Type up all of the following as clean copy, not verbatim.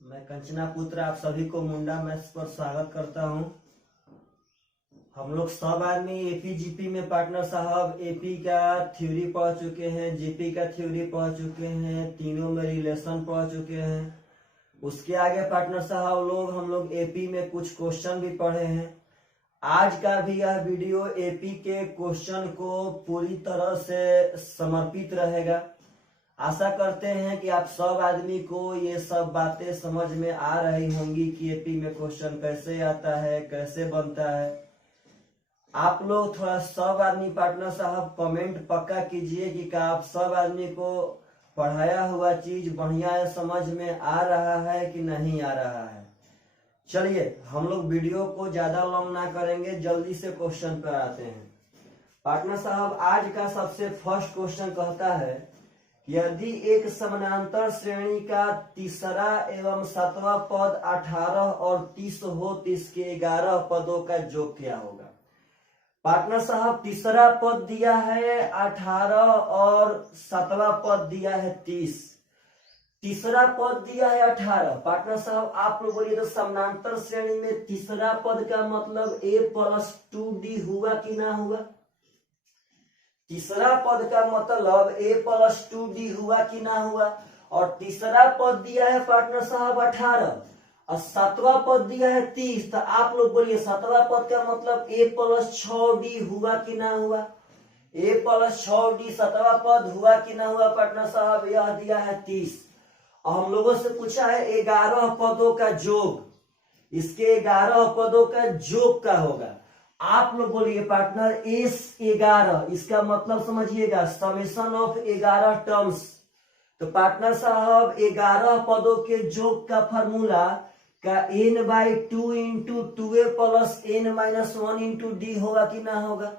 मैं कंचना पुत्र आप सभी को मुंडा मैथ्स पर स्वागत करता हूं। हम लोग सब आदमी एपी जीपी में पार्टनर साहब एपी का थ्योरी पढ़ चुके हैं, जीपी का थ्योरी पढ़ चुके हैं, तीनों में रिलेशन पढ़ चुके हैं। उसके आगे पार्टनर साहब हम लोग एपी में कुछ क्वेश्चन भी पढ़े हैं। आज का भी यह वीडियो एपी के क्वेश्चन को पूरी तरह से समर्पित रहेगा। आशा करते हैं कि आप सब आदमी को ये सब बातें समझ में आ रही होंगी कि एपी में क्वेश्चन कैसे आता है, कैसे बनता है। आप लोग थोड़ा सब आदमी पार्टनर साहब कमेंट पक्का कीजिए कि क्या आप सब आदमी को पढ़ाया हुआ चीज बढ़िया समझ में आ रहा है कि नहीं आ रहा है। चलिए हम लोग वीडियो को ज्यादा लॉन्ग ना करेंगे, जल्दी से क्वेश्चन पर आते हैं। पार्टनर साहब आज का सबसे फर्स्ट क्वेश्चन कहता है, यदि एक समानांतर श्रेणी का तीसरा एवं सातवां पद 18 और 30 हो तो इसके 11 पदों का योग क्या होगा। पार्टनर साहब तीसरा पद दिया है 18 और सातवां पद दिया है 30। तीसरा पद दिया है 18। पार्टनर साहब आप लोग बोलिए तो समानांतर श्रेणी में तीसरा पद का मतलब a+2d हुआ कि ना हुआ। तीसरा पद का मतलब a+2d हुआ कि ना हुआ। और तीसरा पद दिया है पार्टनर साहब 18 और सातवां पद दिया है 30। तो आप लोग बोलिए सातवां पद का मतलब a+6d हुआ कि ना हुआ। a+6d सातवां पद हुआ कि ना हुआ पार्टनर साहब, यह दिया है 30। और हम लोगों से पूछा है 11 पदों का योग, इसके 11 पदों का योग का होगा। आप लोग बोलिए पार्टनर S11, इसका मतलब समझिएगा समेशन ऑफ 11 टर्म्स। तो पार्टनर साहब 11 पदों के योग का फॉर्मूला का n/2 into 2a plus n-1 into d होगा कि ना होगा।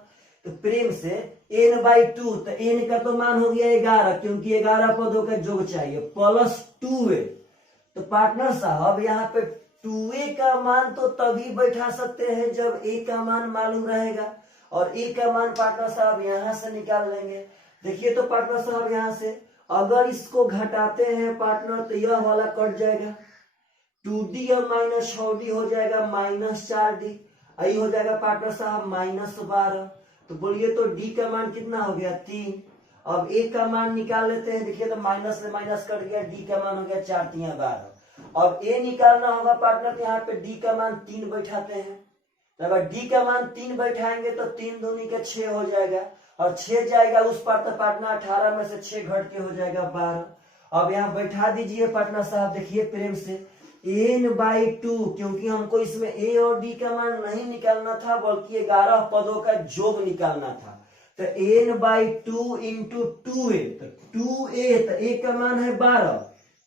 तो प्रेम से n/2, तो n का तो मान हो गया 11 क्योंकि 11 पदों का योग चाहिए, प्लस 2a। तो पार्टनर साहब यहाँ पे 2a का मान तो तभी बैठा सकते हैं जब a का मान मालूम रहेगा, और a का मान पार्टनर साहब यहां से निकाल लेंगे। देखिए तो पार्टनर साहब यहां से अगर इसको घटाते हैं पार्टनर तो यह वाला कट जाएगा, 2d और -6d हो जाएगा -4d, आई हो जाएगा पार्टनर साहब -12। तो बोलिए तो d का मान कितना हो गया 3। अब a का मान निकाल लेते हैं। देखिए तो माइनस से माइनस कट गया, d का मान हो गया 4 3 12। अब a निकालना होगा पार्टनर, तो यहाँ पे d का मान 3 बैठाते हैं। तो अगर d का मान 3 बैठाएंगे तो 3 दूनी के 6 हो जाएगा, और 6 जाएगा उस पार तो पार्टनर 18 में से 6 घट के हो जाएगा 12। अब यहाँ बैठा दीजिए पार्टनर साहब, देखिए प्रेम से n/2, क्योंकि हमको इसमें a और d का मान नहीं निकालना था बल्कि 11 पदों का योग निकालना था। तो n/2 इंटू 2a, तो 2a, तो a का मान है 12।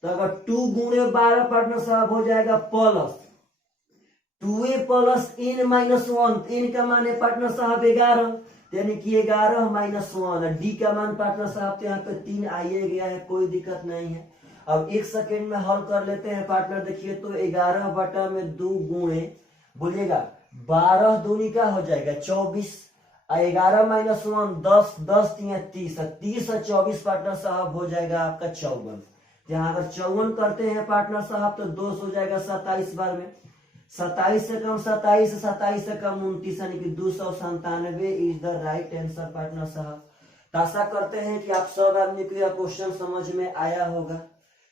तो अगर 2 गुणे 12 पार्टनर साहब हो जाएगा plus 2a plus n-1, n का मान है पार्टनर साहब 11, यानी कि 11 -1। डी का मान पार्टनर साहब तो यहाँ पे 3 आइए गया है, कोई दिक्कत नहीं है। अब 1 सेकेंड में हल कर लेते हैं पार्टनर। देखिए तो 11/2 गुणे बोलिएगा 12 दूनी का हो जाएगा 24, 11 -1 10, 10 30, 30 और 24 पार्टनर साहब हो जाएगा आपका 54। यहाँ अगर 54 करते हैं पार्टनर साहब तो 2 हो जाएगा 27 बार में, 27 से कम 27, 27 से कम 29, यानी कि 297 is the right answer partner साहब। आशा करते हैं कि आप सब आदमी को यह क्वेश्चन समझ में आया होगा।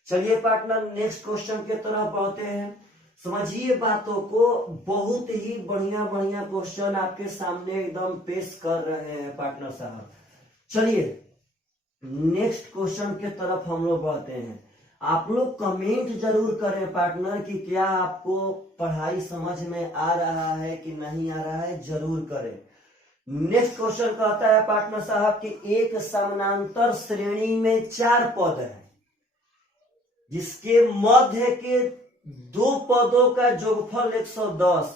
चलिए पार्टनर नेक्स्ट क्वेश्चन के तरफ बढ़ते हैं। समझिए बातों को, बहुत ही बढ़िया बढ़िया क्वेश्चन आपके सामने एकदम पेश कर रहे हैं पार्टनर साहब। चलिए नेक्स्ट क्वेश्चन के तरफ हम लोग बढ़ते हैं। आप लोग कमेंट जरूर करें पार्टनर कि क्या आपको पढ़ाई समझ में आ रहा है कि नहीं आ रहा है, जरूर करें। नेक्स्ट क्वेश्चन कहता है पार्टनर साहब कि एक समानांतर श्रेणी में 4 पद है जिसके मध्य के 2 पदों का योगफल 110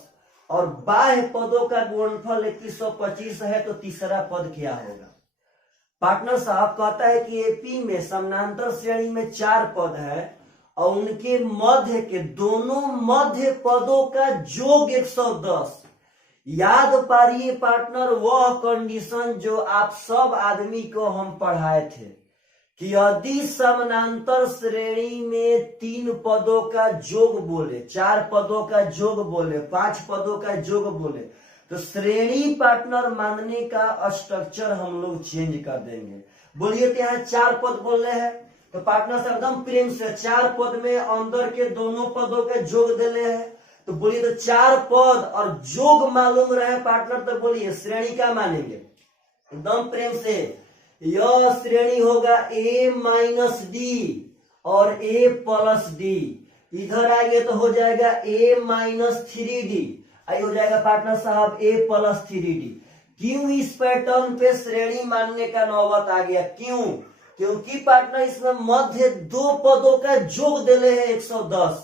और बाह्य पदों का गुणनफल 2125 है, तो तीसरा पद क्या होगा। पार्टनर साहब कहता है कि एपी में समानांतर श्रेणी में 4 पद है और उनके मध्य के दोनों मध्य पदों का योग 110। याद पारिए पार्टनर वह कंडीशन जो आप सब आदमी को हम पढ़ाए थे कि यदि समानांतर श्रेणी में 3 पदों का योग बोले, 4 पदों का योग बोले, 5 पदों का योग बोले, तो श्रेणी पार्टनर मानने का स्ट्रक्चर हम लोग चेंज कर देंगे। बोलिए तो यहाँ 4 पद बोल रहे हैं, तो पार्टनर से एकदम प्रेम से 4 पद में अंदर के दोनों पदों के योग दिले हैं। तो बोलिए तो 4 पद और योग मालूम रहे पार्टनर, तो बोलिए श्रेणी क्या मानेंगे एकदम प्रेम से। यह श्रेणी होगा a माइनस डी और a प्लस डी। इधर आएंगे तो हो जाएगा a माइनस 3d, आई हो जाएगा पार्टनर साहब a प्लस 3d। क्यों इस पैटर्न पे श्रेणी मानने का नौबत आ गया? क्यों? क्योंकि पार्टनर इसमें मध्य 2 पदों का योग दिले है 110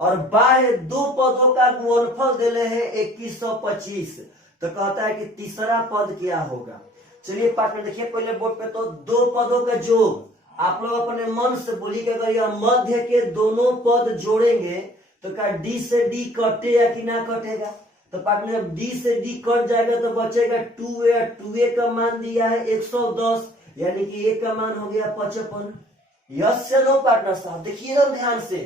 और बाह्य 2 पदों का गुणनफल दिले है 2125। तो कहता है कि तीसरा पद क्या होगा। चलिए पार्टनर देखिए पहले बोर्ड पे, तो 2 पदों का योग आप लोग अपने मन से बोलिए कि अगर यह मध्य के दोनों पद जोड़ेंगे तो क्या डी से डी कटेगा कि ना कटेगा? तो पार्टनर जब डी से डी कट जाएगा तो बचेगा 2a। 2a का मान दिया है 110, यानी कि a का मान हो गया 55। यस नो पार्टनर साहब, देखिए ना ध्यान से,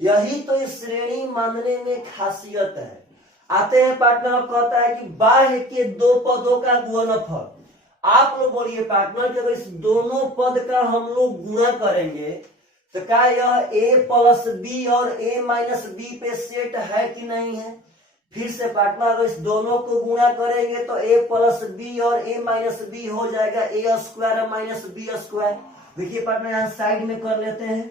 यही तो इस श्रेणी मानने में खासियत है। आते हैं पार्टनर, कहता है कि बाह्य के 2 पदों का गुणनफल। आप लोग बोलिए पार्टनर, जब इस दोनों पद का हम लोग गुणा करेंगे तो क्या यह a प्लस बी और a माइनस बी पे सेट है कि नहीं है? फिर से पार्टनर, अगर इस दोनों को गुणा करेंगे तो a प्लस बी और a माइनस बी हो जाएगा a square minus B square. देखिए पार्टनर यहाँ साइड में कर लेते हैं,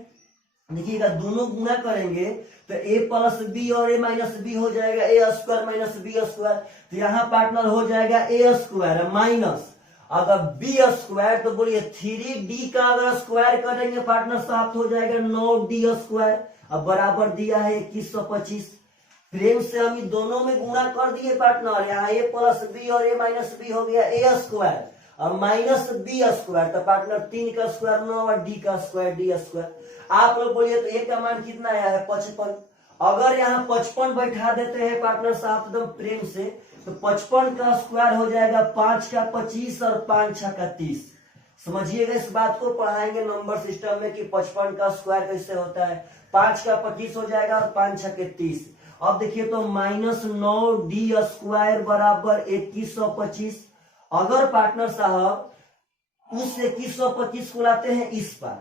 देखिएगा दोनों गुणा करेंगे तो a प्लस बी और a माइनस बी हो जाएगा a square minus B square. तो यहाँ पार्टनर हो जाएगा a स्क्वायर माइनस, अगर बी स्क्वायर तो बोलिए 3d का अगर स्क्वायर करेंगे पार्टनर साहब हो जाएगा 9d स्क्वायर। अब बराबर दिया है 2125। प्रेम से हम दोनों में गुणा कर दिए पार्टनर, यहाँ a प्लस बी और a माइनस बी हो गया a स्क्वायर और माइनस बी स्क्वायर। तो पार्टनर 3 का स्क्वायर 9 और d का स्क्वायर d स्क्वायर। आप लोग बोलिए तो a का मान कितना आया है 55। अगर यहाँ 55 बैठा देते हैं पार्टनर साहब एकदम प्रेम से, तो 55 का स्क्वायर हो जाएगा 5 का 25 और 5 6 का 30। समझिएगा इस बात को, पढ़ाएंगे नंबर सिस्टम में कि 55 का स्क्वायर कैसे होता है। 5 का 25 हो जाएगा और 5 6 के 30। अब देखिए तो माइनस 9d स्क्वायर बराबर 2125। अगर पार्टनर साहब उस 2125 को लाते हैं इस पर,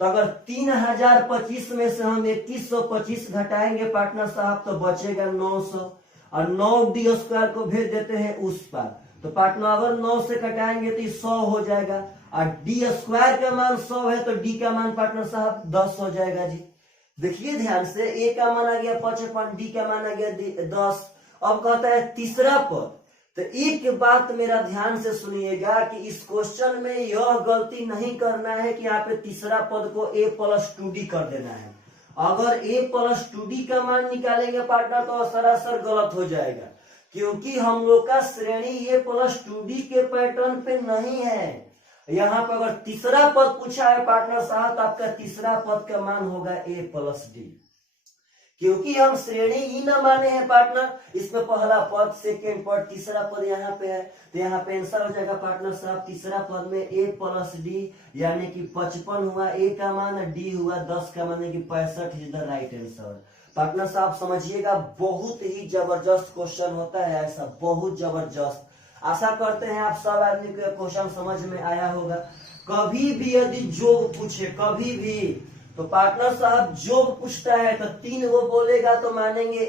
तो अगर 3025 में से हम 2125 घटाएंगे पार्टनर साहब तो बचेगा 900 और 9d स्क्वायर को भेज देते हैं उस पर, तो पार्टनर अगर 9 से घटाएंगे तो 100 हो जाएगा और d स्क्वायर का मान 100 है तो d का मान पार्टनर साहब 10 हो जाएगा जी। देखिए ध्यान से, a का मान आ गया 55, d का मान आ गया 10। अब कहता है तीसरा पद। तो एक बात मेरा ध्यान से सुनिएगा कि इस क्वेश्चन में यह गलती नहीं करना है कि यहाँ पे तीसरा पद को a प्लस 2d कर देना है। अगर a प्लस 2d का मान निकालेंगे पार्टनर तो सरासर गलत हो जाएगा, क्योंकि हम लोग का श्रेणी a प्लस 2d के पैटर्न पे नहीं है। यहाँ पर अगर तीसरा पद पूछा है पार्टनर साहब तो आपका तीसरा पद का मान होगा a प्लस d, क्योंकि हम श्रेणी ही ना माने हैं पार्टनर। इसमें पहला पद, सेकेंड पद, तीसरा पद यहाँ पे है, तो यहाँ पे आंसर हो जाएगा पार्टनर साहब तीसरा पद में a प्लस डी, यानी कि 55 हुआ a का मान, d हुआ 10 का मान, कि 65 is the right answer. Partner साहब समझिएगा, बहुत ही जबरदस्त क्वेश्चन होता है ऐसा, बहुत जबरदस्त। आशा करते हैं आप सब आदमी को क्वेश्चन समझ में आया होगा। कभी भी यदि जोग पूछे, कभी भी, तो पार्टनर साहब जोग पूछता है तो 3 वो बोलेगा तो मानेंगे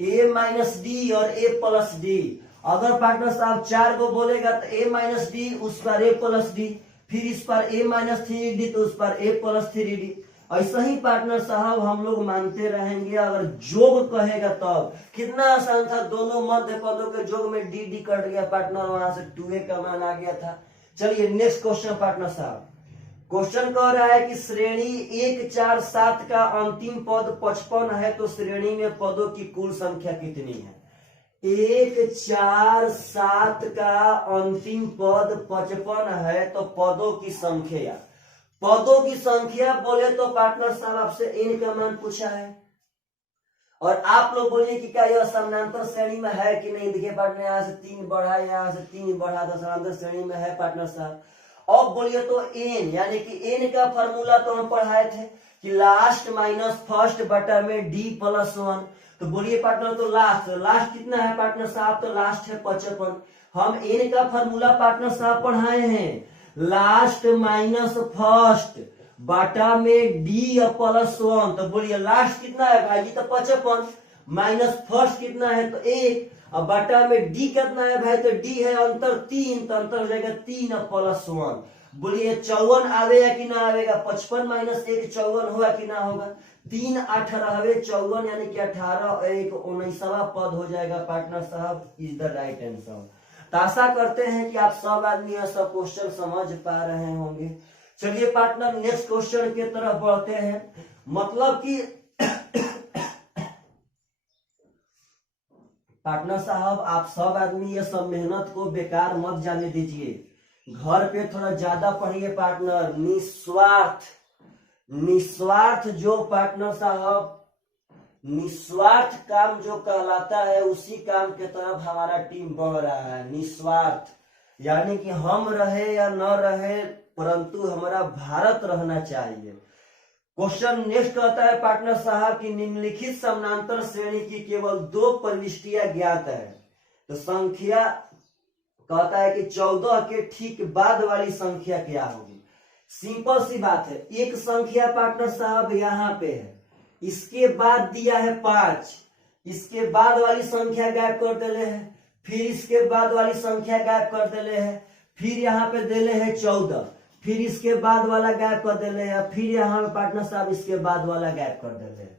a माइनस डी और a प्लस डी। अगर पार्टनर साहब 4 को बोलेगा तो a माइनस डी, उस पर a प्लस डी, फिर इस पर a माइनस 3d तो उस पर a प्लस 3d। ऐसा ही पार्टनर साहब हम लोग मानते रहेंगे। अगर जोग कहेगा तब कितना आसान था, दोनों मध्य पदों के जोग में डी डी कट गया पार्टनर, वहां से 2a का मान आ गया था। चलिए नेक्स्ट क्वेश्चन पार्टनर साहब। क्वेश्चन कह रहा है कि श्रेणी 1 4 7 का अंतिम पद 55 है तो श्रेणी में पदों की कुल संख्या कितनी है? 1 4 7 का अंतिम पद 55 है तो पदों की संख्या, पदों की संख्या बोले तो पार्टनर साहब आपसे n का मान पूछा है और आप लोग बोलिए कि क्या यह समानांतर श्रेणी में है कि नहीं। देखिए पार्टनर यहाँ से 3 बढ़ा, यहाँ से 3 बढ़ा तो समानांतर श्रेणी में है पार्टनर साहब। अब बोलिए तो एन, यानी कि एन का फॉर्मूला तो हम पढ़ाए थे कि लास्ट माइनस फर्स्ट बटा में डी प्लस वन। तो बोलिए पार्टनर तो लास्ट कितना है पार्टनर साहब? तो लास्ट है 55। हम एन का फॉर्मूला पार्टनर साहब पढ़ाए हैं, लास्ट माइनस फर्स्ट बटा में डी प्लस वन। तो बोलिए लास्ट कितना है भाई जी? तो 55 माइनस फर्स्ट कितना है? तो 1, अब बटा में डी कितना है भाई? तो डी है अंतर 3, तो अंतर हो जाएगा 3 प्लस 1। बोलिए 54 आवेगा कि ना आवेगा? 55 माइनस 1 54 होगा कि ना होगा? 3 18 54, यानी कि 18 1 19वां पद हो जाएगा पार्टनर साहब, इज द राइट आंसर। तो आशा करते हैं कि आप सब आदमी यह सब क्वेश्चन समझ पा रहे होंगे। चलिए पार्टनर नेक्स्ट क्वेश्चन की तरफ बढ़ते हैं। मतलब कि पार्टनर साहब आप सब आदमी ये सब मेहनत को बेकार मत जाने दीजिए, घर पे थोड़ा ज्यादा पढ़िए पार्टनर। निस्वार्थ जो पार्टनर साहब निस्वार्थ काम जो कहलाता है, उसी काम के तरफ हमारा टीम बढ़ रहा है। निस्वार्थ यानी कि हम रहे या न रहे, परंतु हमारा भारत रहना चाहिए। क्वेश्चन नेक्स्ट कहता है पार्टनर साहब कि निम्नलिखित समानांतर श्रेणी की केवल 2 प्रविष्टियां ज्ञात है। तो संख्या कहता है कि 14 के ठीक बाद वाली संख्या क्या होगी? सिंपल सी बात है, एक संख्या पार्टनर साहब यहाँ पे है, इसके बाद दिया है 5, इसके बाद वाली संख्या गायब कर देले है, फिर इसके बाद वाली संख्या गायब कर देले है, फिर यहाँ पे देले है 14, फिर इसके बाद वाला गायब कर देले है, फिर यहाँ पे पार्टनर साहब इसके बाद वाला गायब कर देले है।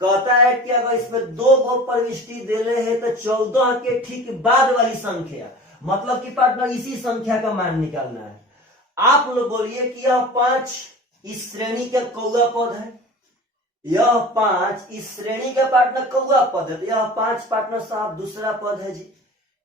कहता है कि अगर इसमें 2 गो प्रविष्टि देले है तो 14 के ठीक बाद वाली संख्या, मतलब कि पार्टनर इसी संख्या का मान निकालना है। आप लोग बोलिए कि यह 5 इस श्रेणी का कौआ पद है, यह 5 इस श्रेणी का पार्टनर कौआ पद है, तो यह 5 पार्टनर साहब दूसरा पद है जी,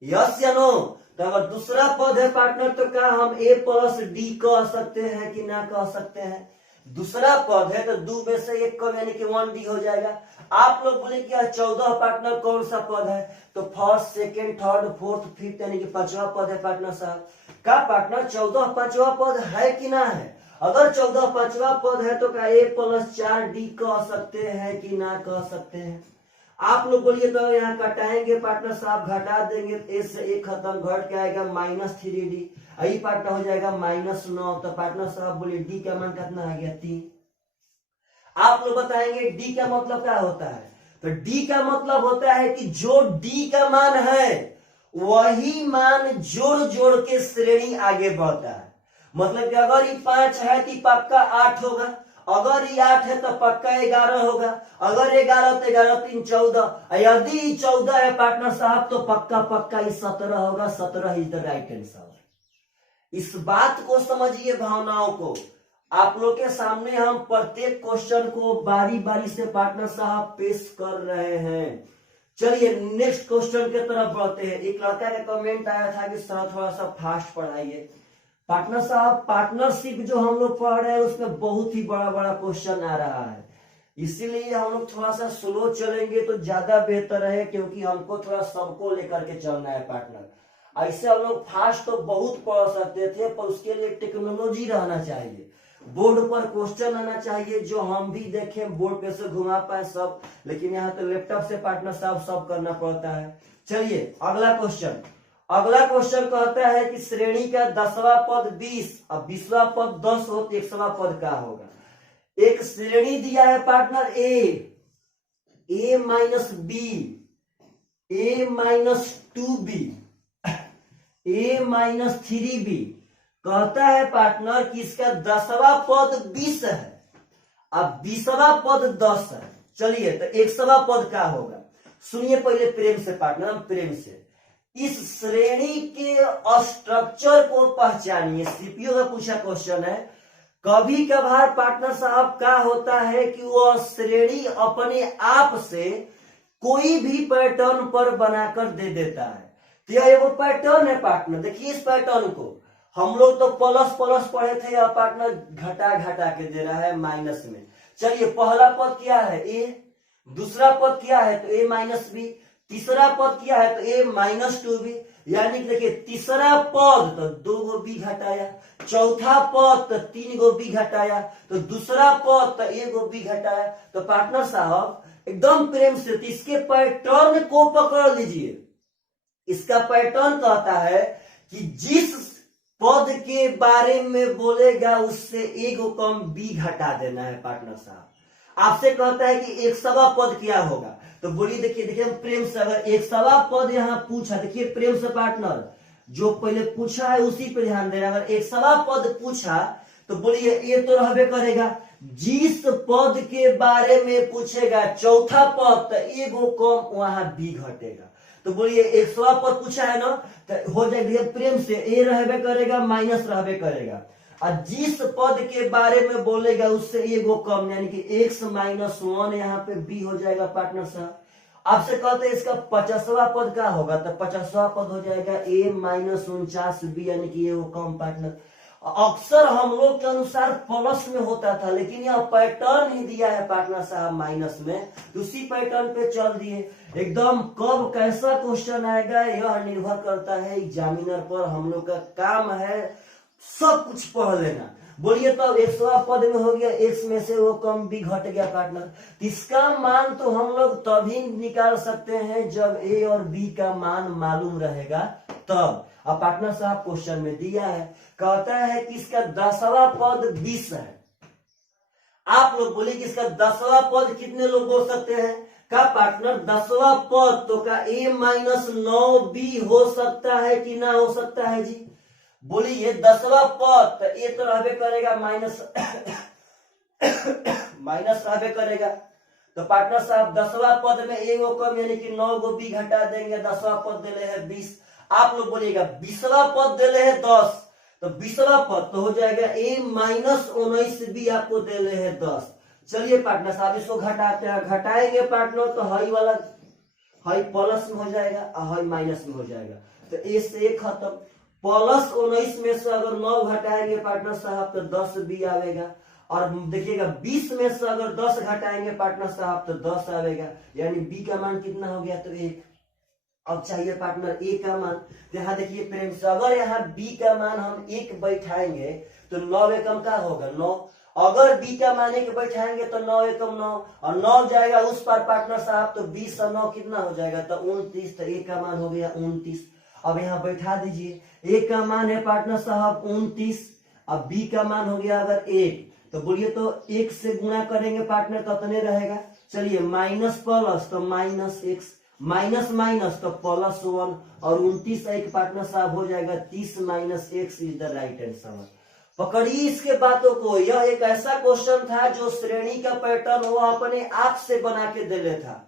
यस या नो? तो अगर दूसरा पद है पार्टनर तो क्या हम a प्लस डी कह सकते हैं कि ना कह सकते हैं? दूसरा पद है तो 2 में से 1 कम, यानी कि 1d हो जाएगा। आप लोग बोले कि 14 पार्टनर कौन सा पद है? तो first second third fourth fifth, यानी कि 5वां पद है पार्टनर साहब। क्या पार्टनर 14 5वां पद है कि ना है? अगर 14 5वां पद है तो क्या a प्लस 4d कह सकते हैं कि ना कह सकते हैं? आप लोग बोलिए तो यहाँ घटाएंगे पार्टनर साहब, घटा देंगे, ए से 1 खत्म, घट के आएगा -3d, यही पार्टनर हो जाएगा -9। तो पार्टनर साहब बोलिए डी का मान कितना आ गया? 3। आप लोग बताएंगे डी का मतलब क्या होता है? तो डी का मतलब होता है कि जो डी का मान है वही मान जोड़ जोड़ के श्रेणी आगे बढ़ता है। मतलब कि अगर ये 5 है कि पक्का 8 होगा, अगर ये 8 है तो पक्का 11 होगा, अगर 11 तो 11 3 14, यदि 14 है पार्टनर साहब तो पक्का पक्का ये 17 होगा। 17 इज द राइट आंसर। इस बात को समझिए, भावनाओं को। आप लोग के सामने हम प्रत्येक क्वेश्चन को बारी बारी से पार्टनर साहब पेश कर रहे हैं। चलिए नेक्स्ट क्वेश्चन की तरफ बढ़ते हैं। एक लड़का का कमेंट आया था कि सर थोड़ा सा फास्ट पढ़ाइए। पार्टनर साहब पार्टनरशिप जो हम लोग पढ़ रहे हैं उसमें बहुत ही बड़ा बड़ा क्वेश्चन आ रहा है, इसीलिए हम लोग थोड़ा सा स्लो चलेंगे तो ज्यादा बेहतर है, क्योंकि हमको थोड़ा सबको लेकर के चलना है पार्टनर। ऐसे हम लोग फास्ट तो बहुत पढ़ सकते थे, पर उसके लिए टेक्नोलॉजी रहना चाहिए, बोर्ड पर क्वेश्चन आना चाहिए जो हम भी देखें, बोर्ड पे से घुमा पाए सब। लेकिन यहाँ तो लैपटॉप से पार्टनर साहब सब करना पड़ता है। चलिए अगला क्वेश्चन कहता है कि श्रेणी का 10वां पद 20, अब 20वां पद 10 हो तो 100वां पद क्या होगा? एक श्रेणी दिया है partner a minus B, a minus 2b, a minus 3b। कहता है पार्टनर कि इसका 10वां पद 20 है, अब 20वां पद 10 है। चलिए तो 100वां पद क्या होगा? सुनिए पहले प्रेम से पार्टनर, प्रेम से इस श्रेणी के स्ट्रक्चर को पहचानिए। सीपीयू का पूछा क्वेश्चन है। कभी कभार पार्टनर साहब क्या होता है कि वह श्रेणी अपने आप से कोई भी पैटर्न पर बनाकर दे देता है। तो यह वो पैटर्न है पार्टनर, देखिए इस पैटर्न को हम लोग तो प्लस प्लस पढ़े थे, या पार्टनर घटा घटा के दे रहा है माइनस में। चलिए पहला पद क्या है? ए, दूसरा पद क्या है? तो a माइनस बी, तीसरा पद क्या है तो ए माइनस 2b, यानी कि देखिए तीसरा पद तो 2 गो बी घटाया, चौथा पद तो 3 गो बी घटाया, तो दूसरा पद तो 1 गो बी घटाया। तो पार्टनर साहब एकदम प्रेम से इसके पैटर्न को पकड़ लीजिए। इसका पैटर्न कहता है कि जिस पद के बारे में बोलेगा उससे 1 गो कम बी घटा देना है पार्टनर साहब। आपसे कहता है कि 100वां पद क्या होगा, तो बोलिए देखिए देखिए प्रेम से, अगर 100वां पद यहाँ पूछा, देखिए प्रेम से पार्टनर जो पहले पूछा है उसी पे ध्यान देना। अगर 100वां पद पूछा तो बोलिए ये तो रहबे करेगा, जिस पद के बारे में पूछेगा चौथा पद तो 1 गो कम वहां बी घटेगा। तो बोलिए 100वां पद पूछा है ना, तो हो जाएगा प्रेम से ए रहबे करेगा माइनस रहबे करेगा, और जिस पद के बारे में बोलेगा उससे 1 गो कम, यानी कि x माइनस 1 यहाँ पे b हो जाएगा पार्टनर साहब। आपसे कहते हैं इसका 50वां पद क्या होगा, तो 50वां पद हो जाएगा a माइनस 49b, यानी कि ये वो कम पार्टनर। अक्सर हम लोग के अनुसार प्लस में होता था, लेकिन यह पैटर्न ही दिया है पार्टनर साहब माइनस में, उसी पैटर्न पे चल दिए। एकदम कब कैसा क्वेश्चन आएगा यह निर्भर करता है एग्जामिनर पर। हम लोग का काम है सब कुछ पढ़ लेना। बोलिए तो 100वां पद में हो गया x में से वो कम b घट गया पार्टनर, इसका मान तो हम लोग तभी निकाल सकते हैं जब a और b का मान मालूम रहेगा तब। अब पार्टनर साहब क्वेश्चन में दिया है, कहता है कि इसका 10वां पद 20 है। आप लोग बोले कि इसका 10वां पद कितने लोग बोल सकते हैं, का पार्टनर 10वां पद तो का a माइनस 9b हो सकता है कि ना हो सकता है जी। बोलिए 10वां पद तो ये तो रहबे करेगा माइनस माइनस रहबे करेगा। तो पार्टनर साहब 10वां पद में 1 गो कम, यानी कि 9 गो बी घटा देंगे, 10वां पद देले है 20। आप लोग बोलिएगा 20वां पद देले है 10, तो 20वां पद तो हो जाएगा a माइनस 19b, आपको देले है 10। चलिए पार्टनर साहब इसको घटाते हैं, घटाएंगे पार्टनर तो हाई वाला हाई प्लस में हो जाएगा और हाई माइनस में हो जाएगा, तो a से 1 खत्म। प्लस 19 में से अगर 9 घटाएंगे पार्टनर साहब तो 10 बी आवेगा, और देखिएगा 20 में से अगर 10 घटाएंगे पार्टनर साहब तो 10 आवेगा, यानी बी का मान कितना हो गया तो 1। अब चाहिए पार्टनर ए का मान, तो यहाँ देखिए प्रेम से अगर यहाँ बी का मान हम 1 बैठाएंगे तो 9 एकम का होगा 9, अगर बी का मान 1 बैठाएंगे तो 9 एकम 9, और 9 जाएगा उस पर पार्टनर साहब तो 20 और 9 कितना हो जाएगा तो 29, तो ए का मान हो गया 29। अब यहाँ बैठा दीजिए, ए का मान है पार्टनर साहब 29, अब बी का मान हो गया अगर 1, तो बोलिए तो 1 से गुणा करेंगे पार्टनर तो उतने रहेगा। चलिए माइनस प्लस तो माइनस x, माइनस माइनस तो प्लस 1, और 29 एक पार्टनर साहब हो जाएगा 30 minus x is the right answer. पकड़िए इसके बातों को, यह एक ऐसा क्वेश्चन था जो श्रेणी का पैटर्न वो अपने आप से बना के दे ले था,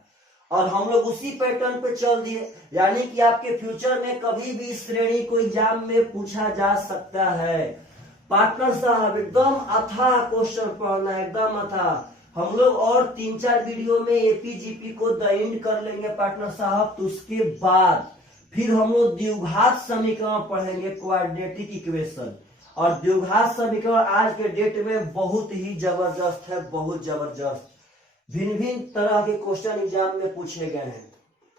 और हम लोग उसी पैटर्न पे चल दिए, यानी कि आपके फ्यूचर में कभी भी श्रेणी को एग्जाम में पूछा जा सकता है। पार्टनर साहब एकदम अथाह क्वेश्चन पढ़ना है, एकदम अथाह। हम लोग और 3-4 वीडियो में एपीजीपी को द एंड कर लेंगे पार्टनर साहब, तो उसके बाद फिर हम लोग द्विघात समीकरण पढ़ेंगे, क्वाड्रेटिक इक्वेशन। और द्विघात समीकरण आज के डेट में बहुत ही जबरदस्त है, बहुत जबरदस्त। भिन्न भिन्न तरह के क्वेश्चन एग्जाम में पूछे गए हैं।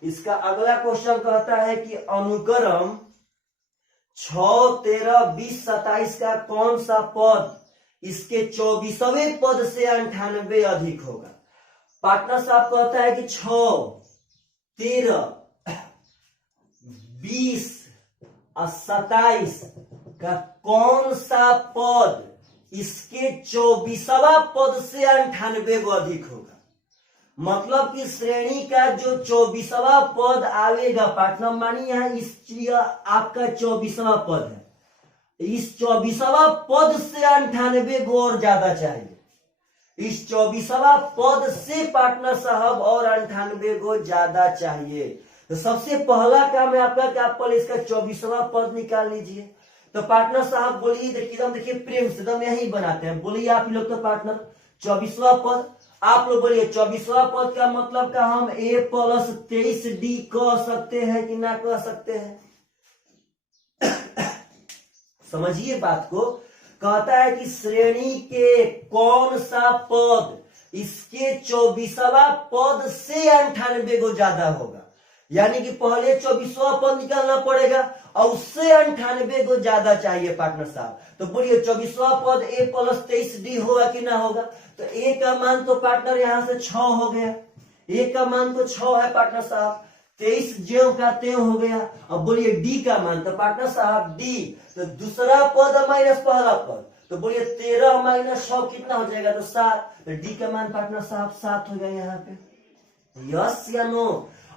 इसका अगला क्वेश्चन कहता है कि अनुक्रम 6, 13, 20, 27 का कौन सा पद इसके 24वें पद से 98 अधिक होगा। पार्टनर साहब कहता है कि 6, 13, 20 और 27 का कौन सा पद इसके 24वां पद से 98 को अधिक होगा। मतलब कि श्रेणी का जो 24वां पद आवेगा पार्टनर, मानिए यहाँ आपका 24वां पद है, इस 24वां पद से 98 को और ज्यादा चाहिए, इस 24वां पद से पार्टनर साहब और 98 को ज्यादा चाहिए। तो सबसे पहला काम है आपका कि आप पहले इसका 24वां पद निकाल लीजिए। तो पार्टनर साहब बोलिए, देखिए प्रेम से दम यही बनाते हैं, बोलिए आप लोग। तो पार्टनर 24वां पद, आप लोग बोलिए 24वां पद का मतलब का हम a प्लस 23d कह सकते हैं कि ना कह सकते हैं। समझिए बात को, कहता है कि श्रेणी के कौन सा पद इसके 24वां पद से 98 को ज्यादा होगा। यानी कि पहले 24वां पद निकालना पड़ेगा और उससे 98 को ज्यादा चाहिए पार्टनर साहब। तो बोलिए 24वां पद a प्लस 23d होगा कि ना होगा? तो a का मान तो पार्टनर यहाँ से 6 हो गया, a का मान तो 6 है पार्टनर साहब, 23 ज्यों का त्यों हो गया। अब बोलिए d का मान तो पार्टनर साहब d, तो दूसरा पद माइनस पहला पद, तो बोलिए 13 माइनस 6 कितना हो जाएगा? तो 7। तो d का मान पार्टनर साहब 7 हो गया यहाँ पे। यस या नो?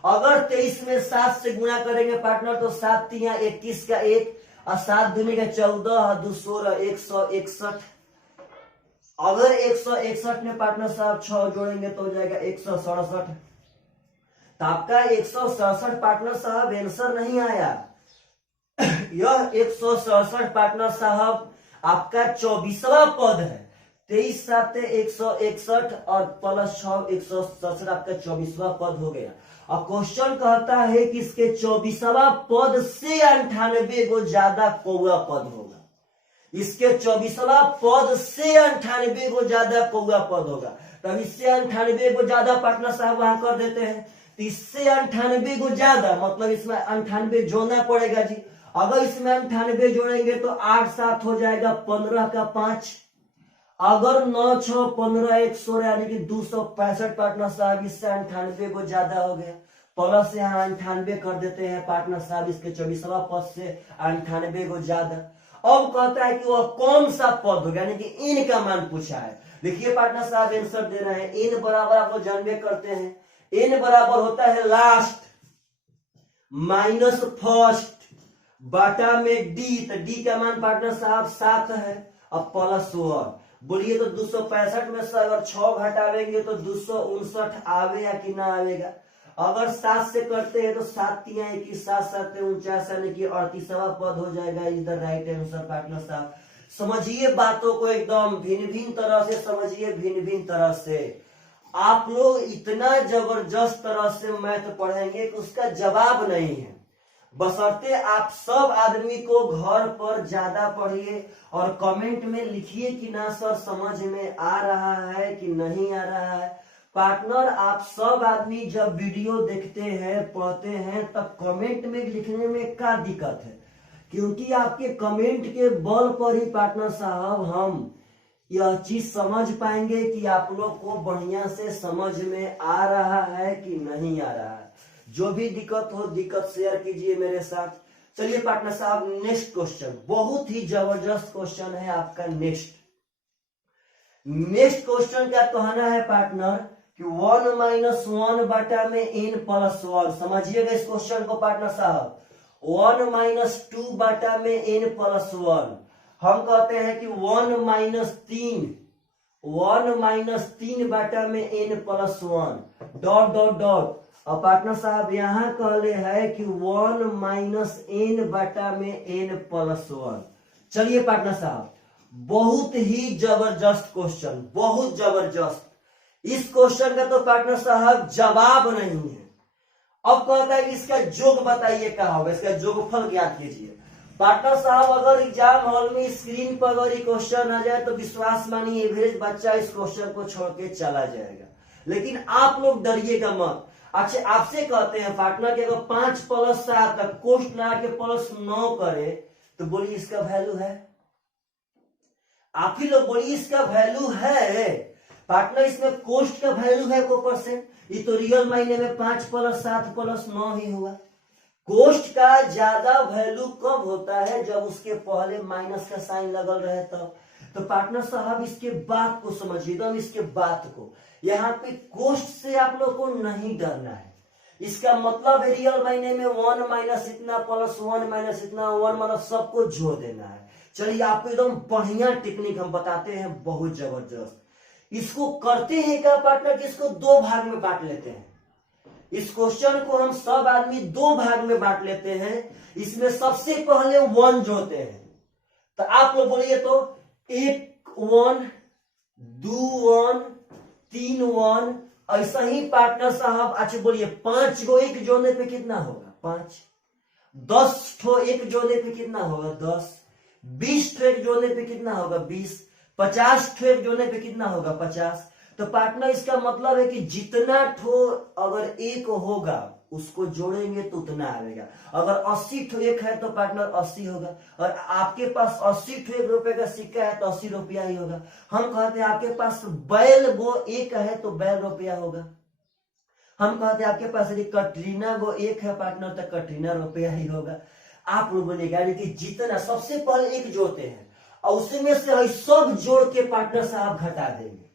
अगर 23 में 7 से गुणा करेंगे पार्टनर तो 7 तिया 21 का 1 और 7 दूनी का 14 और 2 16 161। अगर 161 में पार्टनर साहब 6 जोड़ेंगे तो हो जाएगा 167। तो आपका 167 पार्टनर साहब आंसर नहीं आया। यह 167 पार्टनर साहब आपका 24वां पद है। 23 7 161 और प्लस 6 167 आपका 24वां पद हो गया। अब क्वेश्चन कहता है कि इसके 24वां पद से 98 को ज्यादा कौआ पद होगा। इसके 24वां पद से 98 को ज्यादा कौआ पद होगा। तब इससे 98 को ज्यादा पार्टनर साहब वहां कर देते हैं। तो इससे 98 को ज्यादा मतलब इसमें 98 जोड़ना पड़ेगा जी। अगर इसमें 98 जोड़ेंगे तो 8 7 हो जाएगा 15 का 5। अगर 9 6 15 116 यानी कि 265 पार्टनर साहब इससे 98 को ज्यादा हो गया। प्लस यहाँ 98 कर देते हैं पार्टनर साहब इसके 24वां पद से 98 को ज्यादा। अब कहता है कि वह कौन सा पद होगा, यानी कि इन का मान पूछा है। देखिए पार्टनर साहब आंसर दे रहे हैं। इन बराबर आप लोग जानबे करते हैं, इन बराबर होता है लास्ट माइनस फर्स्ट बाटा में डी। तो डी का मान पार्टनर साहब 7 है। अब प्लस 1 बोलिए तो 265 में से अगर 6 घटावेंगे तो 259 आवे या कि ना आवेगा? अगर 7 से करते हैं तो 7 तिया 21 7 7 49 यानी कि 38वां पद हो जाएगा। इधर राइट आंसर पार्टनर साहब। समझिए बातों को एकदम भिन्न भिन्न तरह से समझिए, भिन्न भिन्न तरह से। आप लोग इतना जबरदस्त तरह से मैथ पढ़ेंगे कि उसका जवाब नहीं है। बशर्ते आप सब आदमी को घर पर ज्यादा पढ़िए और कमेंट में लिखिए कि ना सर समझ में आ रहा है कि नहीं आ रहा है। पार्टनर आप सब आदमी जब वीडियो देखते हैं पढ़ते हैं तब कमेंट में लिखने में क्या दिक्कत है? क्योंकि आपके कमेंट के बल पर ही पार्टनर साहब हम यह चीज समझ पाएंगे कि आप लोग को बढ़िया से समझ में आ रहा है कि नहीं आ रहा है। जो भी दिक्कत हो दिक्कत शेयर कीजिए मेरे साथ। चलिए पार्टनर साहब नेक्स्ट क्वेश्चन, बहुत ही जबरदस्त क्वेश्चन है आपका। नेक्स्ट क्वेश्चन क्या कहना है पार्टनर कि 1 माइनस 1 बटा में n प्लस 1। समझिएगा इस क्वेश्चन को पार्टनर साहब। 1 माइनस 2 बटा में n प्लस 1। हम कहते हैं कि 1 माइनस 3 बटा में n plus 1 dot dot dot. अब पार्टनर साहब यहाँ कहले है कि 1 माइनस n बटा में n प्लस 1। चलिए पार्टनर साहब बहुत ही जबरदस्त क्वेश्चन, बहुत जबरदस्त। इस क्वेश्चन का तो पार्टनर साहब जवाब नहीं है। अब कहता है कि इसका जोग बताइए क्या होगा, इसका जोगफल ज्ञात कीजिए। पार्टनर साहब अगर एग्जाम हॉल में स्क्रीन पर अगर ये क्वेश्चन आ जाए तो विश्वास मानिए एवरेज बच्चा इस क्वेश्चन को छोड़ के चला जाएगा। लेकिन आप लोग डरिएगा मत। अच्छा आपसे कहते हैं पार्टनर के अगर 5 प्लस 7 तक कोष्ट लगा के प्लस 9 करे तो बोलिए इसका वैल्यू है? आप ही लोग बोलिए इसका वैल्यू है? पार्टनर इसमें कोष्ट का वैल्यू है को परसेंट? ये तो रियल मायने में 5 प्लस 7 प्लस 9 ही हुआ। कोष्ट का ज्यादा वैल्यू कब होता है? जब उसके पहले माइनस का साइन लगल रहे तब। तो पार्टनर साहब इसके बात को समझिए, एकदम इसके बात को। यहाँ पे कोष्ट से आप लोग को नहीं डरना है। इसका मतलब है रियल मायने में 1 माइनस इतना प्लस 1 माइनस इतना 1 माइनस सबको जोड़ देना है। चलिए आपको एकदम बढ़िया टेक्निक हम बताते हैं, बहुत जबरदस्त। इसको करते हैं क्या पार्टनर कि इसको 2 भाग में बांट लेते हैं। इस क्वेश्चन को हम सब आदमी 2 भाग में बांट लेते हैं। इसमें सबसे पहले 1 जोड़ते हैं। तो आप लोग बोलिए तो 1 1 2 1 3 1 ऐसा ही पार्टनर साहब। अच्छा बोलिए 5 को 1 जोड़ने पे कितना होगा? 5। 10 ठो 1 जोड़ने पे कितना होगा? 10। 20 ठो 1 जोड़ने पे कितना होगा? 20। 50 ठो 1 जोड़ने पे कितना होगा? 50। तो पार्टनर इसका मतलब है कि जितना ठो अगर 1 होगा उसको जोड़ेंगे तो उतना आएगा। अगर 80 ठो एक है तो पार्टनर 80 होगा, और आपके पास 80 ठो 1 रुपए का सिक्का है तो 80 रुपया ही होगा। हम कहते हैं आपके पास बैल गो एक है तो बैल रुपया होगा। हम कहते हैं आपके पास यदि कटरीना गो एक है पार्टनर तो कटरीना रुपया ही होगा। आप लोग बोलेगा यानी कि जितना सबसे पहले एक जोड़ते हैं और उसमें से सब जोड़ के पार्टनर साहब घटा देंगे।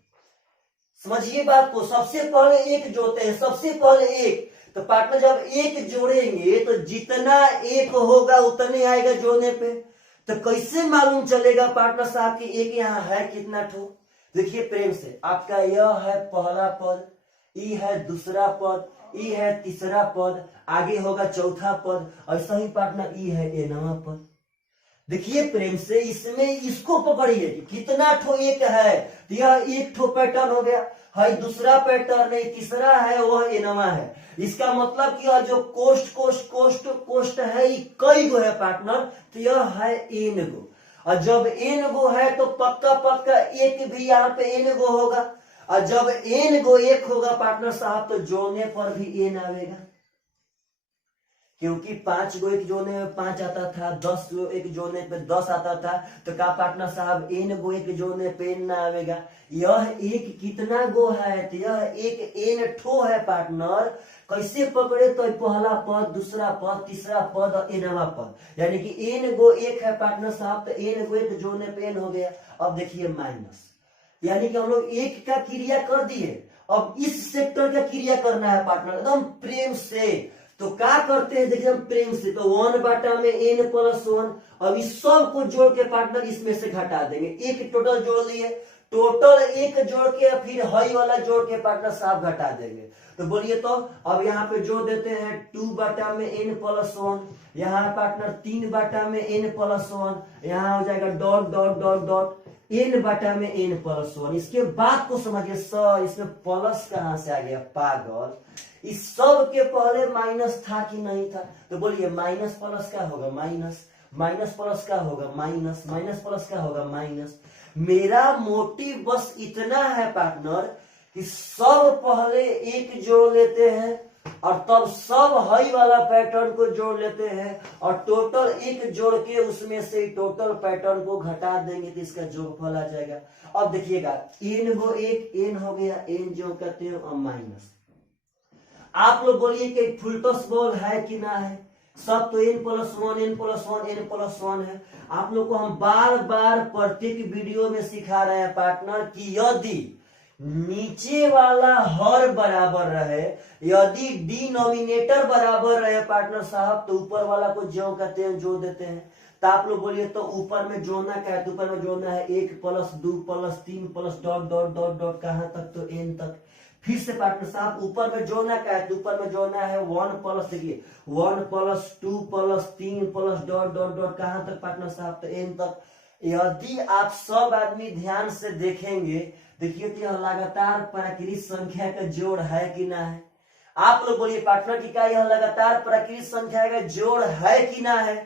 समझिए बात को, सबसे पहले एक जोड़ते हैं, सबसे पहले एक, तो पार्टनर जब एक जोड़ेंगे तो जितना एक होगा उतने आएगा जोड़ने पे। तो कैसे मालूम चलेगा पार्टनर साहब की एक यहाँ है कितना ठो? देखिए प्रेम से, आपका यह है पहला पद, ई है दूसरा पद, ई है तीसरा पद, आगे होगा चौथा पद, ऐसा ही पार्टनर ई है एनवा पद। देखिए प्रेम से, इसमें इसको पकड़िए कितना ठो एक है, तो यह एक ठो पैटर्न हो गया है, दूसरा पैटर्न है, तीसरा है वह एनवा है। इसका मतलब कि यह जो कोष्ट कोष्ट कोष्ट कोष्ट है ये कई गो है पार्टनर, तो यह है एन गो। और जब एन गो है तो पक्का पक्का एक भी यहाँ पे एन गो होगा, और जब एन गो एक होगा पार्टनर साहब तो जोड़ने पर भी एन आवेगा, क्योंकि 5 गो एक जोड़ने में 5 आता था, 10 गो एक जोड़ने पे 10 आता था, तो क्या पार्टनर साहब एन गो एक जोड़ने पे एन ना आवेगा। यह एक कितना गो है, तो यह एक एन ठो है पार्टनर। कैसे पकड़े तो पहला पद, दूसरा पद, तीसरा पद और एनवा पद, यानी कि एन गो एक है पार्टनर साहब, तो एन गो एक जोड़ने पे एन हो गया। अब देखिए माइनस, यानी कि हम लोग एक का क्रिया कर दिए, अब इस सेक्टर का क्रिया करना है पार्टनर एकदम प्रेम से। तो क्या करते हैं देखिए हम प्रेम से, तो 1 बाटा में n + 1, अब इस सब को जोड़ के पार्टनर इसमें से घटा देंगे। एक टोटल जोड़ लिए, टोटल एक जोड़ के फिर हई वाला जोड़ के पार्टनर साहब घटा देंगे। तो बोलिए तो अब यहाँ पे जोड़ देते हैं 2 बाटा में n + 1, यहाँ पार्टनर 3 बाटा में n + 1, यहाँ हो जाएगा dot dot dot dot n बाटा में n + 1। इसके बाद को समझिए सर, इसमें प्लस कहां से आ गया पागल? इस सब के पहले माइनस था कि नहीं था? तो बोलिए माइनस प्लस क्या होगा माइनस, माइनस प्लस क्या होगा माइनस, माइनस प्लस क्या होगा माइनस। मेरा मोटिव बस इतना है पार्टनर कि सब पहले एक जोड़ लेते हैं और तब सब हई वाला पैटर्न को जोड़ लेते हैं और टोटल एक जोड़ के उसमें से टोटल पैटर्न को घटा देंगे तो इसका जोड़फल आ जाएगा। अब देखिएगा एन गो एक एन हो गया, एन जो कहते हैं और माइनस। आप लोग बोलिए कि फुलटॉस बॉल है कि ना है? सब तो n + 1 n + 1 n + 1 है। आप लोग को हम बार बार प्रत्येक वीडियो में सिखा रहे हैं पार्टनर कि यदि नीचे वाला हर बराबर रहे, यदि डिनोमिनेटर बराबर रहे पार्टनर साहब, तो ऊपर वाला को जो कहते हैं जोड़ देते हैं। तो आप लोग बोलिए तो ऊपर में जोड़ना क्या है? तो ऊपर में जोड़ना है 1 + 2 + 3 + डॉट डॉट डॉट डॉट कहां तक? तो n तक। फिर से पार्टनर साहब ऊपर में जोड़ना क्या है? तो ऊपर में जोड़ना है 1 + देखिए 1 + 2 + 3 + डॉट डॉट डॉट कहां तक पार्टनर साहब? तो n तक। यदि आप सब आदमी ध्यान से देखेंगे, देखिए तो यह लगातार प्राकृतिक संख्या का जोड़ है कि ना है? आप लोग बोलिए पार्टनर की क्या यह लगातार प्राकृतिक संख्या का जोड़ है कि ना है?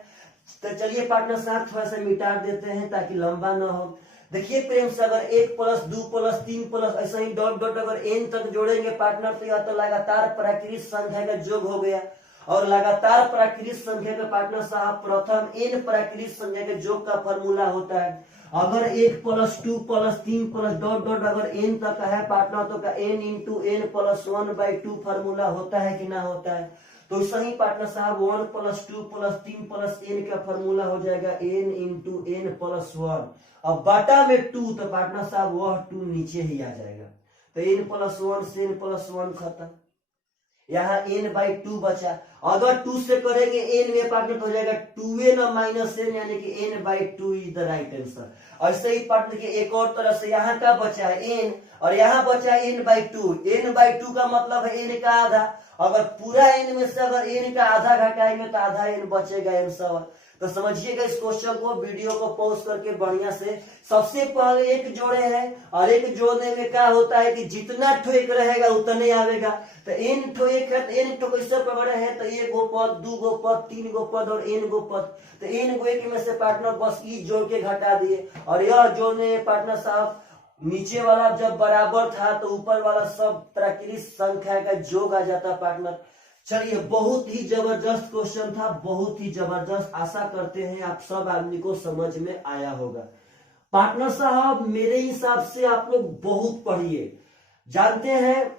तो चलिए पार्टनर साहब थोड़ा सा मिटा देते हैं ताकि लंबा ना हो। देखिए प्रेम से, अगर 1 + 2 + 3 + ऐसा ही डॉट डॉट अगर n तक जोड़ेंगे पार्टनर, तो यह तो लगातार प्राकृतिक संख्या का योग हो गया। और लगातार प्राकृतिक संख्या के पार्टनर साहब प्रथम n प्राकृतिक संख्या के योग का फॉर्मूला होता है। अगर 1 + 2 + 3 + डॉट डॉट अगर n तक है पार्टनर, तो का n × n + 1/2 फॉर्मूला होता है कि ना होता है? तो सही पार्टनर साहब 1 + 2 + 3 + n का फॉर्मूला हो जाएगा n × n + 1। अब बाटा में 2, तो पार्टनर साहब वह 2 नीचे ही आ जाएगा। तो n + 1 से n + 1 खत्म, यहाँ n/2 बचा। अगर 2 से करेंगे n में पार्टनर हो जाएगा 2n - n, यानी कि n/2 is the right answer. ऐसे ही पार्टनर के एक और तरह से यहाँ का बचा है n और यहाँ बचा है n/2। n/2 का मतलब है n का आधा। अगर पूरा n में से अगर n का आधा घटाएंगे तो आधा n बचेगा n सवा। तो समझिएगा इस क्वेश्चन को, वीडियो को पॉज करके बढ़िया से। सबसे पहले एक जोड़े हैं और एक जोड़ने में क्या होता है कि जितना ठो एक रहेगा उतने आवेगा। तो n ठो एक है तो n ठो कैसे पकड़े हैं? तो 1 गो पद, 2 गो पद, 3 गो पद और n गो पद। तो n गो एक में से पार्टनर बस ई जोड़ के घटा दिए। और यह जोड़ने पार्टनर साहब नीचे वाला जब बराबर था तो ऊपर वाला सब प्राकृतिक संख्या का योग आ जाता पार्टनर। चलिए, बहुत ही जबरदस्त क्वेश्चन था, बहुत ही जबरदस्त। आशा करते हैं आप सब आदमी को समझ में आया होगा। पार्टनर साहब, मेरे हिसाब से आप लोग बहुत पढ़िए। जानते हैं,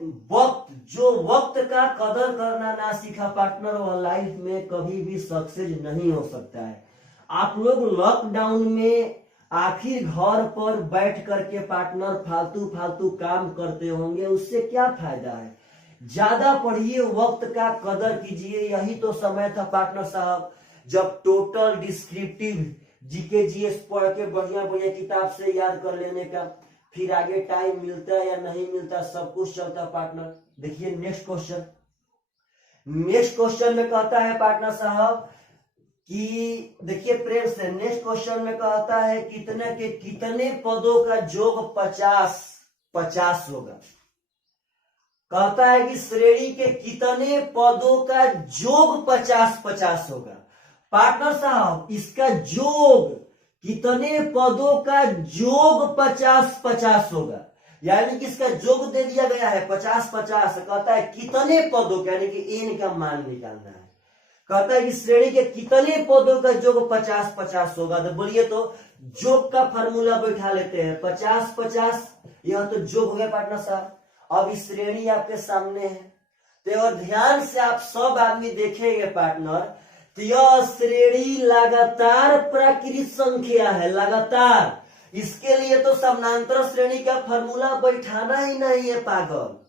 जो वक्त का कदर करना ना सीखा पार्टनर, वह लाइफ में कभी भी सक्सेस नहीं हो सकता है। आप लोग लॉकडाउन में आखिर घर पर बैठ करके पार्टनर फालतू फालतू काम करते होंगे, उससे क्या फायदा है? ज्यादा पढ़िए, वक्त का कदर कीजिए। यही तो समय था पार्टनर साहब जब टोटल डिस्क्रिप्टिव जीके जीएस पढ़ के बढ़िया बढ़िया किताब से याद कर लेने का, फिर आगे टाइम मिलता है या नहीं मिलता, सब कुछ चलता पार्टनर। देखिए नेक्स्ट क्वेश्चन। नेक्स्ट क्वेश्चन में कहता है पार्टनर साहब कि देखिए प्रेम से, नेक्स्ट क्वेश्चन में कहता है कितने पदों का योग 50 होगा। कहता है कि श्रेणी के कितने पदों का योग 50 होगा। पार्टनर साहब, इसका योग कितने पदों का योग 50 होगा, यानी कि इसका योग दे दिया गया है 50। कहता है कितने पदों का, यानी कि एन का मान निकालना है। कहता है कि श्रेणी के कितने पदों का योग 50 होगा। तो बोलिए तो योग का फार्मूला बैठा लेते हैं। 50, यह तो योग हो गया पार्टनर साहब। अब इस श्रेणी आपके सामने है, तो और ध्यान से आप सब आदमी देखेंगे पार्टनर, तो यह श्रेणी लगातार प्राकृत संख्या है, लगातार। इसके लिए तो समानांतर श्रेणी का फार्मूला बैठाना ही नहीं है पागल।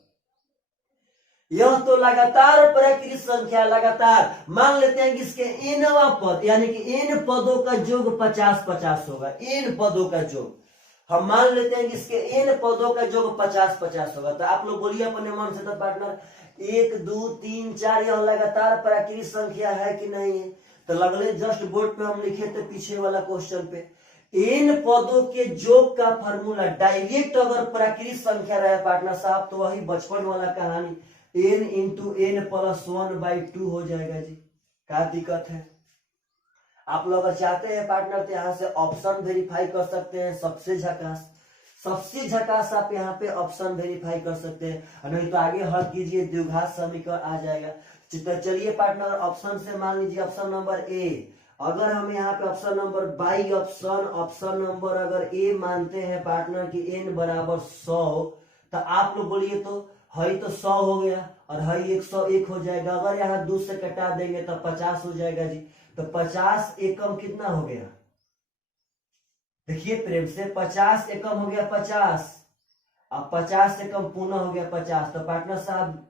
यह तो लगातार प्राकृत संख्या, लगातार। मान लेते हैं कि इसके एनवा पद, यानी कि एन पदों का योग 50 होगा। एन पदों का योग हम मान लेते हैं कि इसके एन पदों का योग 50 होगा। तो आप लोग बोलिए अपने मन से तो पार्टनर, 1 2 3 4 यह लगातार प्राकृत संख्या है कि नहीं है? तो लगले जस्ट बोर्ड पे हम लिखे थे पीछे वाला क्वेश्चन पे, एन पदों के योग का फार्मूला डायरेक्ट अगर प्राकृत संख्या रहे पार्टनर साहब, तो वही बचपन वाला कहानी n इंटू एन प्लस 1/2 हो जाएगा जी। क्या दिक्कत है? आप लोग अगर चाहते हैं पार्टनर तो यहाँ से ऑप्शन वेरीफाई कर सकते हैं। सबसे झकास आप यहाँ पे ऑप्शन वेरीफाई कर सकते हैं, नहीं तो आगे हल कीजिए, द्विघात समीकरण आ जाएगा। तो चलिए पार्टनर, ऑप्शन से मान लीजिए ऑप्शन नंबर ए। अगर हम यहाँ पे option number by option number अगर ए मानते हैं पार्टनर की n बराबर 100, तो आप लोग बोलिए तो हई तो 100 हो गया और हई 101 हो जाएगा। अगर यहाँ 2 से कटा देंगे तो 50 हो जाएगा जी। तो 50 एकम कितना हो गया? देखिए प्रेम से, 50 एकम हो गया 50, अब 50 एकम पुनः हो गया 50। तो पार्टनर साहब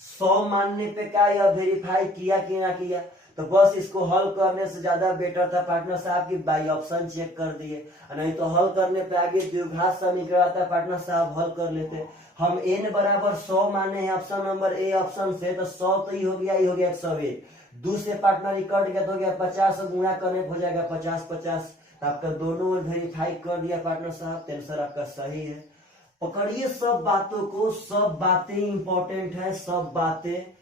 100 मानने पे क्या यह वेरीफाई किया कि ना किया? तो बस इसको हल करने से ज्यादा बेटर था पार्टनर साहब की बाई ऑप्शन चेक कर दिए, नहीं तो हल करने पे आगे द्विघात समीकरण आता पार्टनर साहब, हल कर लेते। हम n बराबर 100 माने हैं ऑप्शन नंबर ए ऑप्शन से, तो 100 तो ही हो गया 101। 2 से पार्टनर कट गया तो हो गया 50, गुणा करने हो जाएगा 50। तो आपका दोनों वेरीफाई कर दिया पार्टनर साहब, आंसर आपका सही है। पकड़िए सब बातों को, सब बातें इंपॉर्टेंट है, सब बातें।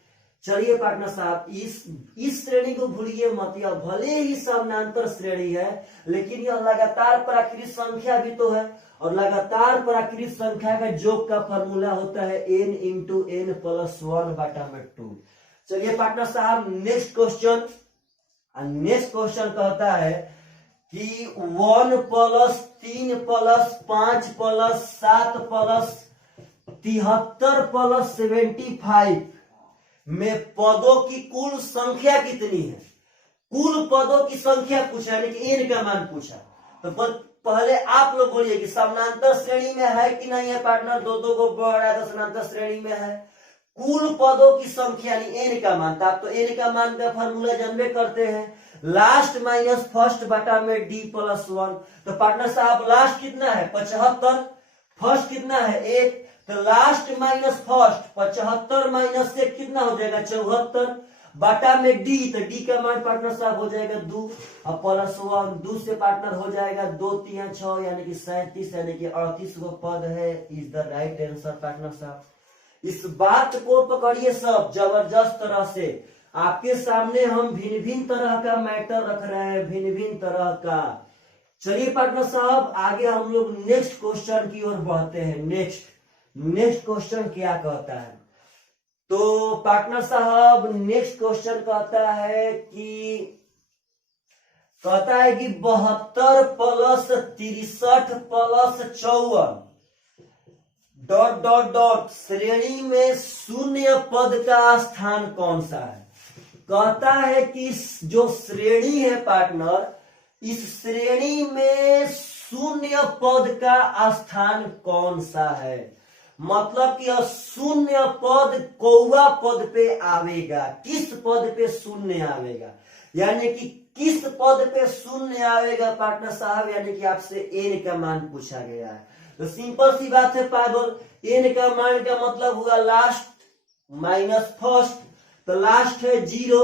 चलिए पार्टनर साहब, इस श्रेणी को भूलिए मत। यह भले ही समानांतर श्रेणी है, लेकिन यह लगातार प्राकृत संख्या भी तो है, और लगातार प्राकृत संख्या का योग का फॉर्मूला होता है n इंटू एन प्लस 1/2। चलिए पार्टनर साहब, नेक्स्ट क्वेश्चन कहता है कि 1 + 3 + 5 + 7 + 73 + 75 में पदों की कुल संख्या कितनी है? कुल पदों की संख्या पूछा, यानी कि एन का मान पूछा। तो पहले आप लोग बोलिए कि समानांतर श्रेणी में है कि नहीं है पार्टनर? दो को बढ़ा तो समानांतर श्रेणी में है। कुल पदों की संख्या यानी एन का मान, तो आप तो एन का मान का फॉर्मूला जानबे करते हैं, लास्ट माइनस फर्स्ट बटा में d + 1। तो पार्टनर साहब लास्ट कितना है? 75, फर्स्ट कितना है? 1। तो लास्ट माइनस फर्स्ट, 75 माइनस से कितना हो जाएगा? 74 बटा में d, तो d का मान पार्टनर साहब हो जाएगा 2 और प्लस 1। 2 से पार्टनर हो जाएगा 2 3 6, यानी कि 37, यानी कि 38 वो पद है। Is the right answer partner साहब। इस बात को पकड़िए सब जबरदस्त तरह से। आपके सामने हम भिन्न भिन्न तरह का मैटर रख रहे हैं, भिन्न भिन्न तरह का। चलिए पार्टनर साहब, आगे हम लोग नेक्स्ट क्वेश्चन की ओर बढ़ते हैं। नेक्स्ट क्वेश्चन क्या कहता है? तो पार्टनर साहब नेक्स्ट क्वेश्चन कहता है कि 72 plus 63 plus 54 dot dot dot श्रेणी में शून्य पद का स्थान कौन सा है। कहता है कि जो श्रेणी है पार्टनर, इस श्रेणी में शून्य पद का स्थान कौन सा है। मतलब कि शून्य पद कौवा पद पे आवेगा, किस पद पे शून्य आवेगा, यानी कि किस पद पे शून्य आवेगा पार्टनर साहब, यानी कि आपसे एन का मान पूछा गया है। तो सिंपल सी बात है पागल, एन का मान का मतलब हुआ लास्ट माइनस फर्स्ट, तो लास्ट है 0,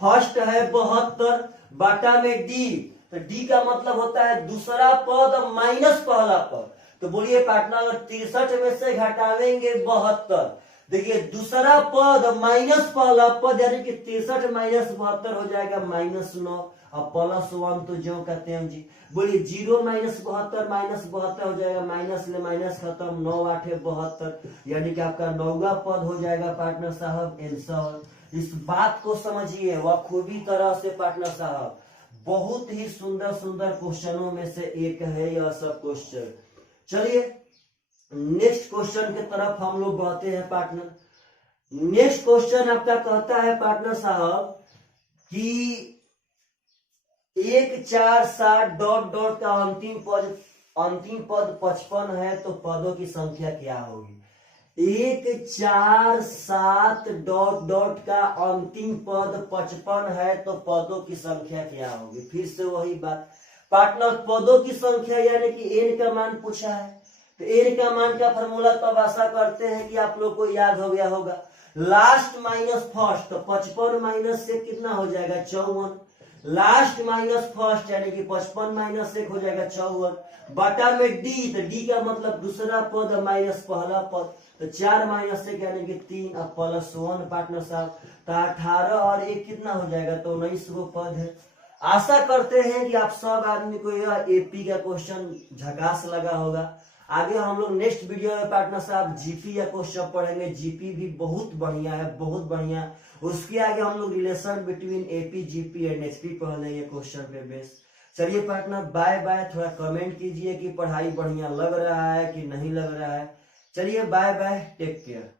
फर्स्ट है 72 बाटा में डी, तो डी का मतलब होता है दूसरा पद माइनस पहला पद। तो बोलिए पार्टनर अगर 63 में से घटावेंगे 72, देखिए दूसरा पद माइनस पहला पद, यानी कि 63 माइनस 72 हो जाएगा -9 और +1 तो जो कहते हैं जी। बोलिए 0 माइनस 72 माइनस 72 हो जाएगा, माइनस ले माइनस खत्म, 9 8 72, यानी कि आपका 9वां पद हो जाएगा पार्टनर साहब आंसर। इस बात को समझिए खूबी तरह से पार्टनर साहब, बहुत ही सुंदर सुंदर क्वेश्चनों में से एक है यह सब क्वेश्चन। चलिए नेक्स्ट क्वेश्चन की तरफ हम लोग बढ़ते हैं पार्टनर। नेक्स्ट क्वेश्चन आपका कहता है पार्टनर साहब कि 1 4 7 डॉट डॉट का अंतिम पद 55 है, तो पदों की संख्या क्या होगी। 1 4 7 डॉट डॉट का अंतिम पद 55 है, तो पदों की संख्या क्या होगी। फिर से वही बात पार्टनर, पदों की संख्या यानी कि एन का मान पूछा है, तो एन का मान का फॉर्मूला तब आशा करते हैं कि आप लोग को याद हो गया होगा, लास्ट माइनस फर्स्ट, तो 55 माइनस से कितना हो जाएगा 54, लास्ट माइनस फर्स्ट यानी कि 55 माइनस 1 हो जाएगा 54, बटा में डी, तो डी का मतलब दूसरा पद माइनस पहला पद, तो 4 माइनस 1 यानी कि 3 और +1 पार्टनर साहब, तो 18 और 1 कितना हो जाएगा, तो 19 वो पद है। आशा करते हैं कि आप सब आदमी को यह एपी का क्वेश्चन झकास लगा होगा। आगे हम लोग नेक्स्ट वीडियो में पार्टनर साहब जीपी या क्वेश्चन पढ़ेंगे, जीपी भी बहुत बढ़िया है, बहुत बढ़िया। उसके आगे हम लोग relation between AP GP and HP पढ़ लेंगे क्वेश्चन पे बेस। चलिए पार्टनर बाय बाय, थोड़ा कमेंट कीजिए कि पढ़ाई बढ़िया लग रहा है कि नहीं लग रहा है। चलिए बाय बाय, टेक केयर।